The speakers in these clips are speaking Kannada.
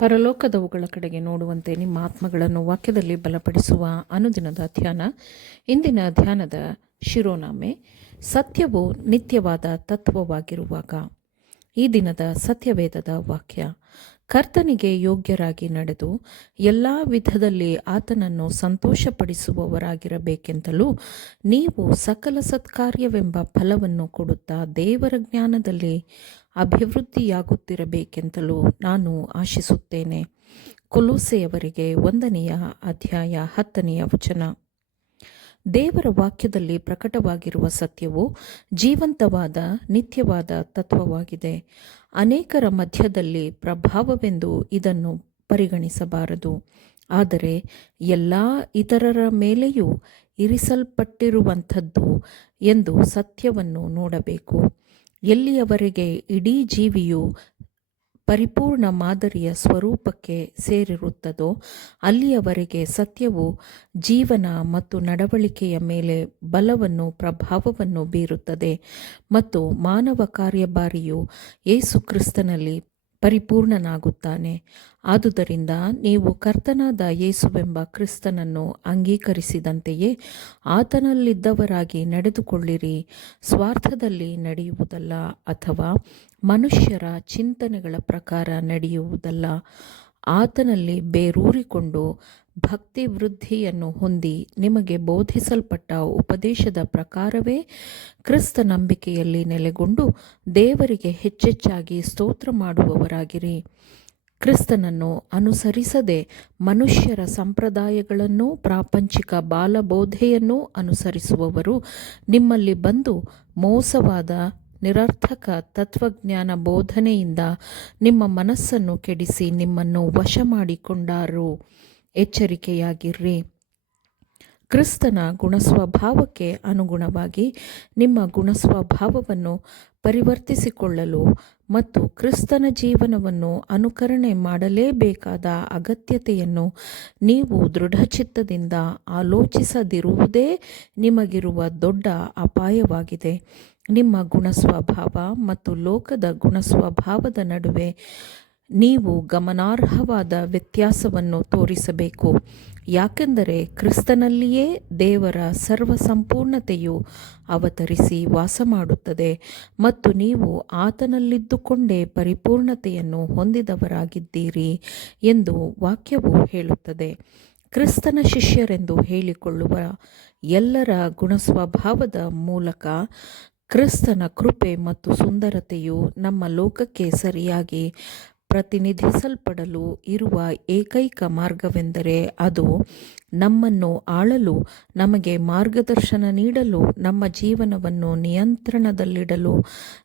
ಪರಲೋಕದವುಗಳ ಕಡೆಗೆ ನೋಡುವಂತೆ ನಿಮ್ಮ ಆತ್ಮಗಳನ್ನು ವಾಕ್ಯದಲ್ಲಿ ಬಲಪಡಿಸುವ ಅನುದಿನದ ಧ್ಯಾನ. ಇಂದಿನ ಧ್ಯಾನದ ಶಿರೋನಾಮೆ, ಸತ್ಯವು ನಿತ್ಯವಾದ ತತ್ವವಾಗಿರುವಾಗ. ಈ ದಿನದ ಸತ್ಯವೇದದ ವಾಕ್ಯ: ಕರ್ತನಿಗೆ ಯೋಗ್ಯರಾಗಿ ನಡೆದು ಎಲ್ಲ ವಿಧದಲ್ಲಿ ಆತನನ್ನು ಸಂತೋಷಪಡಿಸುವವರಾಗಿರಬೇಕೆಂತಲೂ ನೀವು ಸಕಲ ಸತ್ಕಾರ್ಯವೆಂಬ ಫಲವನ್ನು ಕೊಡುತ್ತಾ ದೇವರ ಜ್ಞಾನದಲ್ಲಿ ಅಭಿವೃದ್ಧಿಯಾಗುತ್ತಿರಬೇಕೆಂತಲೂ ನಾನು ಆಶಿಸುತ್ತೇನೆ. ಕೊಲೋಸೆಯವರಿಗೆ 1ನೇ ಅಧ್ಯಾಯ 10ನೇ ವಚನ. ದೇವರ ವಾಕ್ಯದಲ್ಲಿ ಪ್ರಕಟವಾಗಿರುವ ಸತ್ಯವು ಜೀವಂತವಾದ ನಿತ್ಯವಾದ ತತ್ವವಾಗಿದೆ. ಅನೇಕರ ಮಧ್ಯದಲ್ಲಿ ಪ್ರಭಾವವೆಂದು ಇದನ್ನು ಪರಿಗಣಿಸಬಾರದು, ಆದರೆ ಎಲ್ಲ ಇತರರ ಮೇಲೆಯೂ ಇರಿಸಲ್ಪಟ್ಟಿರುವಂಥದ್ದು ಎಂದು ಸತ್ಯವನ್ನು ನೋಡಬೇಕು. ಎಲ್ಲಿಯವರೆಗೆ ಇಡೀ ಜೀವಿಯು ಪರಿಪೂರ್ಣ ಮಾದರಿಯ ಸ್ವರೂಪಕ್ಕೆ ಸೇರಿರುತ್ತದೋ ಅಲ್ಲಿಯವರೆಗೆ ಸತ್ಯವು ಜೀವನ ಮತ್ತು ನಡವಳಿಕೆಯ ಮೇಲೆ ಬಲವನ್ನು ಪ್ರಭಾವವನ್ನು ಬೀರುತ್ತದೆ ಮತ್ತು ಮಾನವ ಕಾರ್ಯಭಾರಿಯು ಯೇಸು ಕ್ರಿಸ್ತನಲ್ಲಿ ಪರಿಪೂರ್ಣನಾಗುತ್ತಾನೆ. ಆದುದರಿಂದ ನೀವು ಕರ್ತನಾದ ಯೇಸುವೆಂಬ ಕ್ರಿಸ್ತನನ್ನು ಅಂಗೀಕರಿಸಿದಂತೆಯೇ ಆತನಲ್ಲಿದ್ದವರಾಗಿ ನಡೆದುಕೊಳ್ಳಿರಿ. ಸ್ವಾರ್ಥದಲ್ಲಿ ನಡೆಯುವುದಲ್ಲ ಅಥವಾ ಮನುಷ್ಯರ ಚಿಂತನೆಗಳ ಪ್ರಕಾರ ನಡೆಯುವುದಲ್ಲ. ಆತನಲ್ಲಿ ಬೇರೂರಿಕೊಂಡು ಭಕ್ತಿ ವೃದ್ಧಿಯನ್ನು ಹೊಂದಿ ನಿಮಗೆ ಬೋಧಿಸಲ್ಪಟ್ಟ ಉಪದೇಶದ ಪ್ರಕಾರವೇ ಕ್ರಿಸ್ತ ನಂಬಿಕೆಯಲ್ಲಿ ನೆಲೆಗೊಂಡು ದೇವರಿಗೆ ಹೆಚ್ಚೆಚ್ಚಾಗಿ ಸ್ತೋತ್ರ ಮಾಡುವವರಾಗಿರಿ. ಕ್ರಿಸ್ತನನ್ನು ಅನುಸರಿಸದೆ ಮನುಷ್ಯರ ಸಂಪ್ರದಾಯಗಳನ್ನೂ ಪ್ರಾಪಂಚಿಕ ಬಾಲಬೋಧೆಯನ್ನೂ ಅನುಸರಿಸುವವರು ನಿಮ್ಮಲ್ಲಿ ಬಂದು ಮೋಸವಾದ ನಿರರ್ಥಕ ತತ್ವಜ್ಞಾನ ಬೋಧನೆಯಿಂದ ನಿಮ್ಮ ಮನಸ್ಸನ್ನು ಕೆಡಿಸಿ ನಿಮ್ಮನ್ನು ವಶ ಮಾಡಿಕೊಂಡಾರು. ಎಚ್ಚರಿಕೆಯಾಗಿರ್ರಿ. ಕ್ರಿಸ್ತನ ಗುಣಸ್ವಭಾವಕ್ಕೆ ಅನುಗುಣವಾಗಿ ನಿಮ್ಮ ಗುಣಸ್ವಭಾವವನ್ನು ಪರಿವರ್ತಿಸಿಕೊಳ್ಳಲು ಮತ್ತು ಕ್ರಿಸ್ತನ ಜೀವನವನ್ನು ಅನುಕರಣೆ ಮಾಡಲೇಬೇಕಾದ ಅಗತ್ಯತೆಯನ್ನು ನೀವು ದೃಢಚಿತ್ತದಿಂದ ಆಲೋಚಿಸದಿರುವುದೇ ನಿಮಗಿರುವ ದೊಡ್ಡ ಅಪಾಯವಾಗಿದೆ. ನಿಮ್ಮ ಗುಣಸ್ವಭಾವ ಮತ್ತು ಲೋಕದ ಗುಣಸ್ವಭಾವದ ನಡುವೆ ನೀವು ಗಮನಾರ್ಹವಾದ ವ್ಯತ್ಯಾಸವನ್ನು ತೋರಿಸಬೇಕು. ಯಾಕೆಂದರೆ ಕ್ರಿಸ್ತನಲ್ಲಿಯೇ ದೇವರ ಸರ್ವಸಂಪೂರ್ಣತೆಯು ಅವತರಿಸಿ ವಾಸಮಾಡುತ್ತದೆ ಮತ್ತು ನೀವು ಆತನಲ್ಲಿದ್ದುಕೊಂಡೇ ಪರಿಪೂರ್ಣತೆಯನ್ನು ಹೊಂದಿದವರಾಗಿದ್ದೀರಿ ಎಂದು ವಾಕ್ಯವು ಹೇಳುತ್ತದೆ. ಕ್ರಿಸ್ತನ ಶಿಷ್ಯರೆಂದು ಹೇಳಿಕೊಳ್ಳುವ ಎಲ್ಲರ ಗುಣಸ್ವಭಾವದ ಮೂಲಕ ಕ್ರಿಸ್ತನ ಕೃಪೆ ಮತ್ತು ಸುಂದರತೆಯು ನಮ್ಮ ಲೋಕಕ್ಕೆ ಸರಿಯಾಗಿ ಪ್ರತಿನಿಧಿಸಲ್ಪಡಲು ಇರುವ ಏಕೈಕ ಮಾರ್ಗವೆಂದರೆ ಅದು ನಮ್ಮನ್ನು ಆಳಲು, ನಮಗೆ ಮಾರ್ಗದರ್ಶನ ನೀಡಲು, ನಮ್ಮ ಜೀವನವನ್ನು ನಿಯಂತ್ರಣದಲ್ಲಿಡಲು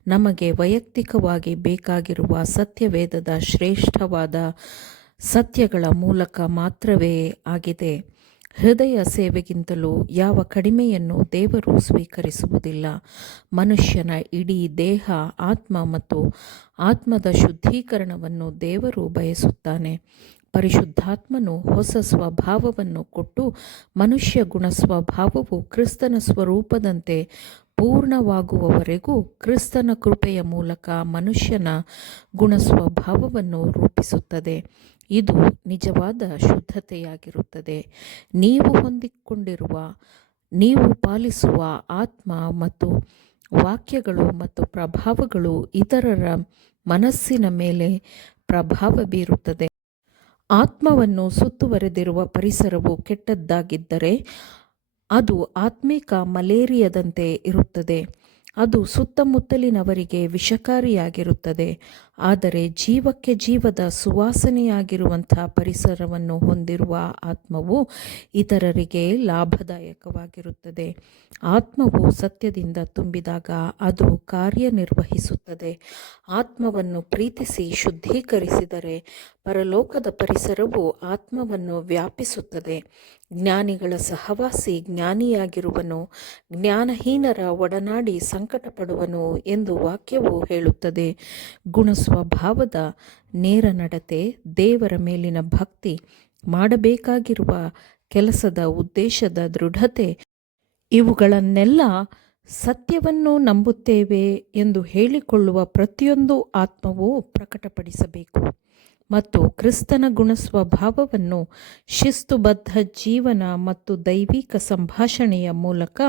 ನಮಗೆ ವೈಯಕ್ತಿಕವಾಗಿ ಬೇಕಾಗಿರುವ ಸತ್ಯವೇದದ ಶ್ರೇಷ್ಠವಾದ ಸತ್ಯಗಳ ಮೂಲಕ ಮಾತ್ರವೇ ಆಗಿದೆ. ಹೃದಯ ಸೇವೆಗಿಂತಲೂ ಯಾವ ಕಡಿಮೆಯನ್ನು ದೇವರು ಸ್ವೀಕರಿಸುವುದಿಲ್ಲ. ಮನುಷ್ಯನ ಇಡೀ ದೇಹ, ಆತ್ಮ ಮತ್ತು ಆತ್ಮದ ಶುದ್ಧೀಕರಣವನ್ನು ದೇವರು ಬಯಸುತ್ತಾನೆ. ಪರಿಶುದ್ಧಾತ್ಮನು ಹೊಸ ಸ್ವಭಾವವನ್ನು ಕೊಟ್ಟು ಮನುಷ್ಯ ಗುಣಸ್ವಭಾವವು ಕ್ರಿಸ್ತನ ಸ್ವರೂಪದಂತೆ ಪೂರ್ಣವಾಗುವವರೆಗೂ ಕ್ರಿಸ್ತನ ಕೃಪೆಯ ಮೂಲಕ ಮನುಷ್ಯನ ಗುಣಸ್ವಭಾವವನ್ನು ರೂಪಿಸುತ್ತದೆ. ಇದು ನಿಜವಾದ ಶುದ್ಧತೆಯಾಗಿರುತ್ತದೆ. ನೀವು ಹೊಂದಿಕೊಂಡಿರುವ, ನೀವು ಪಾಲಿಸುವ ಆತ್ಮ ಮತ್ತು ವಾಕ್ಯಗಳು ಮತ್ತು ಪ್ರಭಾವಗಳು ಇತರರ ಮನಸ್ಸಿನ ಮೇಲೆ ಪ್ರಭಾವ ಬೀರುತ್ತದೆ. ಆತ್ಮವನ್ನು ಸುತ್ತುವರೆದಿರುವ ಪರಿಸರವು ಕೆಟ್ಟದ್ದಾಗಿದ್ದರೆ ಅದು ಆತ್ಮಿಕ ಮಲೇರಿಯಾದಂತೆ ಇರುತ್ತದೆ. ಅದು ಸುತ್ತಮುತ್ತಲಿನವರಿಗೆ ವಿಷಕಾರಿಯಾಗಿರುತ್ತದೆ. ಆದರೆ ಜೀವಕ್ಕೆ ಜೀವದ ಸುವಾಸನೆಯಾಗಿರುವಂಥ ಪರಿಸರವನ್ನು ಹೊಂದಿರುವ ಆತ್ಮವು ಇತರರಿಗೆ ಲಾಭದಾಯಕವಾಗಿರುತ್ತದೆ. ಆತ್ಮವು ಸತ್ಯದಿಂದ ತುಂಬಿದಾಗ ಅದು ಕಾರ್ಯನಿರ್ವಹಿಸುತ್ತದೆ. ಆತ್ಮವನ್ನು ಪ್ರೀತಿಸಿ ಶುದ್ಧೀಕರಿಸಿದರೆ ಪರಲೋಕದ ಪರಿಸರವು ಆತ್ಮವನ್ನು ವ್ಯಾಪಿಸುತ್ತದೆ. ಜ್ಞಾನಿಗಳ ಸಹವಾಸಿ ಜ್ಞಾನಿಯಾಗಿರುವನು, ಜ್ಞಾನಹೀನರ ಒಡನಾಡಿ ಸಂಕಟಪಡುವನು ಎಂದು ವಾಕ್ಯವು ಹೇಳುತ್ತದೆ. ಗುಣಸ್ವಭಾವದ ನೇರ ನಡತೆ, ದೇವರ ಮೇಲಿನ ಭಕ್ತಿ, ಮಾಡಬೇಕಾಗಿರುವ ಕೆಲಸದ ಉದ್ದೇಶದ ದೃಢತೆ, ಇವುಗಳನ್ನೆಲ್ಲ ಸತ್ಯವನ್ನು ನಂಬುತ್ತೇವೆ ಎಂದು ಹೇಳಿಕೊಳ್ಳುವ ಪ್ರತಿಯೊಂದು ಆತ್ಮವೂ ಪ್ರಕಟಪಡಿಸಬೇಕು. ಮತ್ತು ಕ್ರಿಸ್ತನ ಗುಣಸ್ವಭಾವವನ್ನು ಶಿಸ್ತುಬದ್ಧ ಜೀವನ ಮತ್ತು ದೈವಿಕ ಸಂಭಾಷಣೆಯ ಮೂಲಕ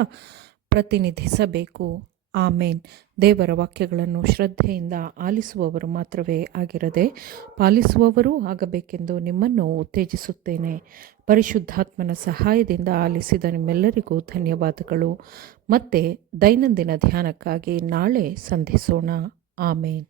ಪ್ರತಿನಿಧಿಸಬೇಕು. ಆಮೇನ್. ದೇವರ ವಾಕ್ಯಗಳನ್ನು ಶ್ರದ್ಧೆಯಿಂದ ಆಲಿಸುವವರು ಮಾತ್ರವೇ ಆಗಿರದೆ ಪಾಲಿಸುವವರೂ ಆಗಬೇಕೆಂದು ನಿಮ್ಮನ್ನು ಉತ್ತೇಜಿಸುತ್ತೇನೆ. ಪರಿಶುದ್ಧಾತ್ಮನ ಸಹಾಯದಿಂದ ಆಲಿಸಿದ ನಿಮ್ಮೆಲ್ಲರಿಗೂ ಧನ್ಯವಾದಗಳು. ಮತ್ತೆ ದೈನಂದಿನ ಧ್ಯಾನಕ್ಕಾಗಿ ನಾಳೆ ಸಂಧಿಸೋಣ. ಆಮೇನ್.